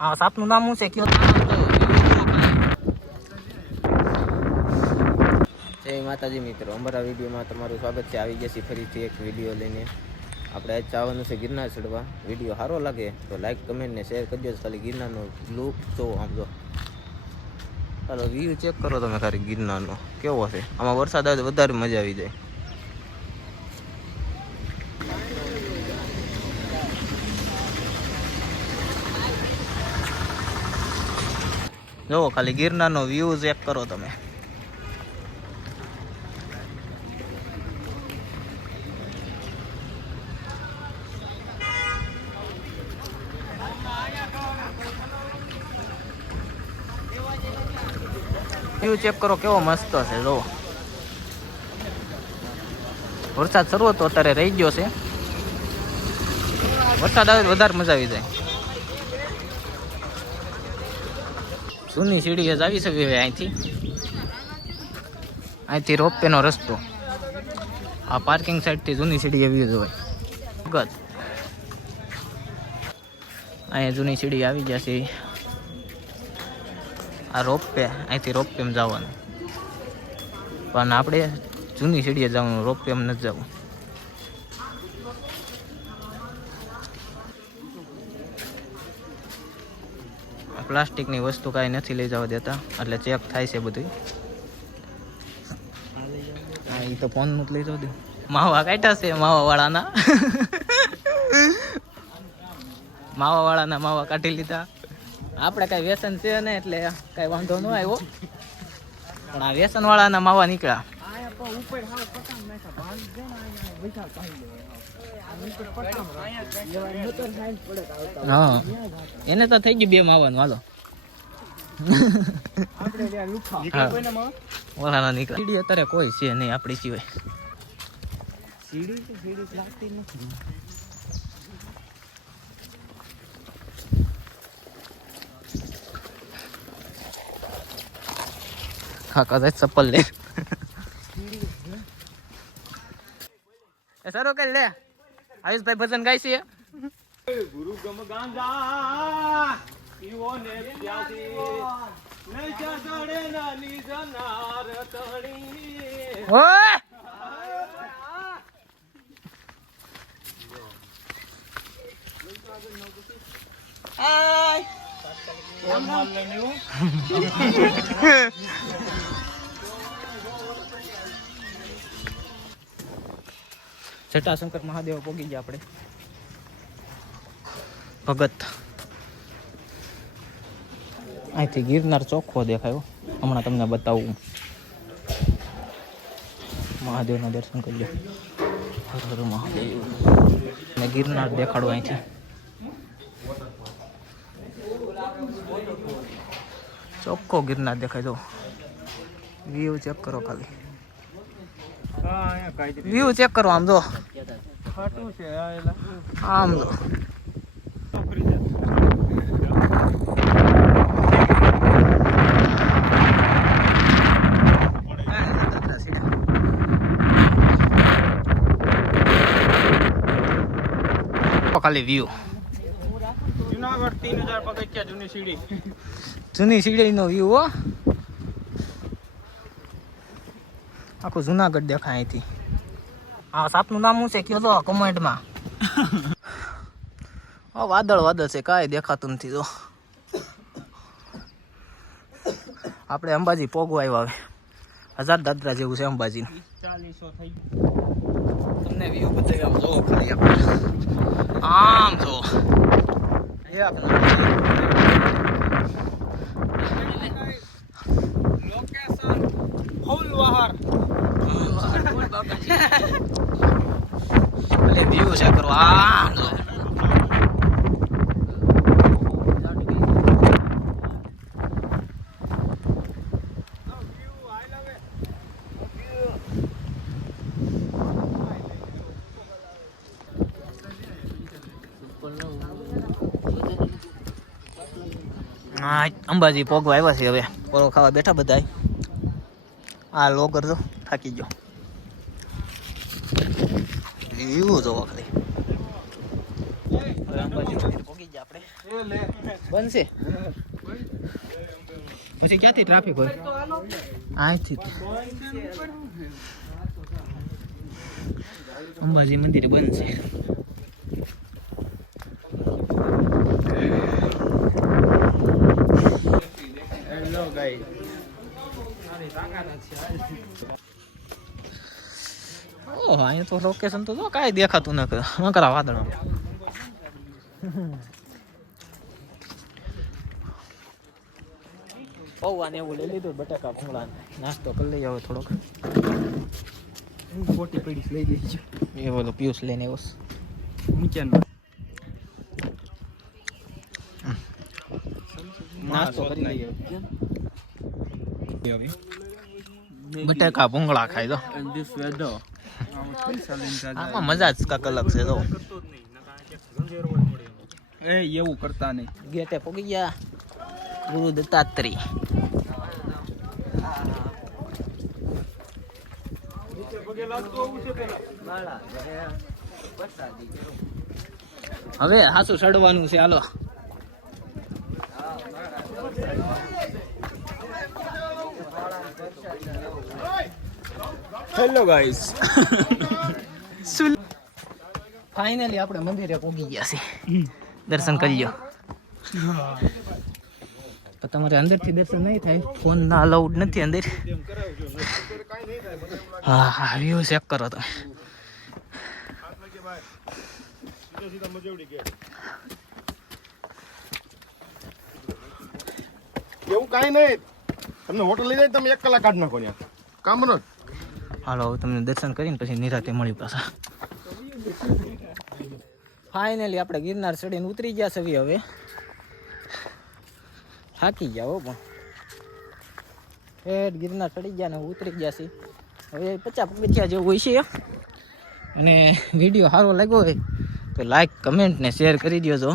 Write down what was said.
આ સાપનું નામ શું છે કયો? જય માતાજી મિત્રો, અમારા વિડીયોમાં તમારું સ્વાગત છે. આવી ગયા છીએ ફરીથી એક વિડીયો લઈને. આપણે આજ જવાનું છે ગિરનાર ચડવા. વિડીયો સારો લાગે તો લાઈક કમેન્ટ ને શેર કરજો. ખાલી ગિરનારનો લુક જોવો, આમ જો ચાલો વ્યૂ ચેક કરો તમે ખાલી ગિરનારનો કેવો છે. આમાં વરસાદ આવે તો વધારે મજા આવી જાય. જોવો ખાલી ગિરનારનો વ્યૂ ચેક કરો તમે. વ્યૂ ચેક કરો કેવો મસ્ત છે. જોવો વરસાદ શરૂ હતો, અત્યારે રહી ગયો છે. વરસાદ આવે તો વધારે મજા આવી જાય. જૂની સીડીએ જ આવી શકે અહીંથી રોપવેનો રસ્તો. આ પાર્કિંગ સાઈડથી જૂની સીડીએ વ્યૂ જોવાય. ગત અહીંયા જૂની સીડી આવી જશે. આ રોપવે, અહીંથી રોપવેમાં જવાનું, પણ આપણે જૂની સીડીએ જવાનું, રોપવેમાં નથી જવું. પ્લાસ્ટિકની વસ્તુ કાંઈ નથી લઈ જવા દેતા, એટલે ચેક થાય છે બધું. હા, એ તો ફોનનું જ લઈ જવા દે. માવા કાઢ્યા છે માવાવાળાના. માવાવાળાના માવા કાઢી લીધા. આપણે કાંઈ વ્યસન છે ને એટલે કાંઈ વાંધો ન આવ્યો, પણ આ વ્યસનવાળાના માવા નીકળ્યા. હા, એને તો થઈ ગયું 2 માવાનું. હાલો ઓલા નીકળે. સીડી અત્યારે કોઈ છે નહીં આપણી સિવાય. હા, કદાચ ચપ્પલ લે. સારું કરી લે. આયુષભાઈ ભજન ગાય છે. ગુરુ ગમ ગાંધા ઈવો ને પ્યાસી નઈ ચડે નાની જનાર તણી. ઓય આય ઓમ નામ લઈને હો. જટાશંકર મહાદેવ પોગી ગયા આપણે. ભગત અહીંથી ગિરનાર ચોખ્ખો દેખાયો. હમણાં તમને બતાવું. મહાદેવના દર્શન કરજો. હર હર મહાદેવ. ને ગિરનાર દેખાડો અહીંથી. ચોખ્ખો ગિરનાર દેખાય. જો વ્યૂ ચેક કરો ખાલી. વ્યૂ ચેક કરો. આમ જો આમ જો. ખાલી વ્યૂ. જુનાગઢ 3000 પગથિયા જૂની સીડી. જૂની સીડીનો વ્યૂ હો. આખું જુનાગઢ દેખાય અહીંથી. આ સાપનું નામ શું છે કયો તો કમેન્ટમાં. વાદળ વાદળ છે, કાંઈ દેખાતું નથી. તો આપણે અંબાજી પોગવા આવ્યા. હવે 1000 દાદરા જેવું છે અંબાજી. 40 થઈ ગયું. તમને વ્યૂ બતાવી આમ જો ખાલી. આપણે આમ જો લોકેશન ફૂલ બહાર. એટલે વ્યૂ છે કરો. આમ જો અંબાજી પોગવા આવ્યા છે. હવે પોરો ખાવા બેઠા બધા. આ લો કરજો, થાકી ગયો. વ્યૂ જોવો ખાલી. હવે અંબાજી પોગી ગયા આપણે. બનશે પછી ક્યાંથી ટ્રાફિક હોય અહીંથી અંબાજી મંદિરે બનશે હેલો ગાઈસ ઓહ અહીંયા તો લોકેશન તો જો કાંઈ દેખાતું ન કરા વાદળો પૌવા ને એવું લઈ લીધું બટાકા ભૂંગળા નાસ્તો કરી લઈ આવે થોડોક મોટી પડી લઈ જઈશ એ બોલો પિયુષ લઈને આવ્યો મૂક્યાનો નાસ્તો કરી લઈએ બટાકા ભૂંગળા ખાઈ દો આમાં મજા જ કાંક અલગ છે તો એ એવું કરતા નહીં ગેટે પગી ગયા ગુરુ દત્તાત્રેય હવે હાસુ ચડવાનું છે હાલો હેલો ગાઈસ ફાઇનલી આપણે મંદિરે પહોંચી ગયા છીએ દર્શન કરી લ્યો તો તમારે અંદરથી દર્શન નહીં થાય ફોન ના અલાઉડ નથી અંદર હા હા વ્યૂ ચેક કરો તમે એવું કાંઈ નહીં તમને હોટલ લઈ જાય તમે 1 કલાક કાઢ નાખો ત્યાં કામ ન હાલો હવે તમને દર્શન કરીને પછી નિરાતે મળી પાછા ફાઇનલી આપણે ગિરનાર ચડીને ઉતરી ગયા છે હવે થાકી ગયા હો પણ હેડ ગિરનાર ચડી ગયા ને ઉતરી ગયા છે હવે 50 પગથિયા જેવું હોય છે અને વિડીયો સારો લાગ્યો હોય તો લાઈક કમેન્ટ ને શેર કરી દેજો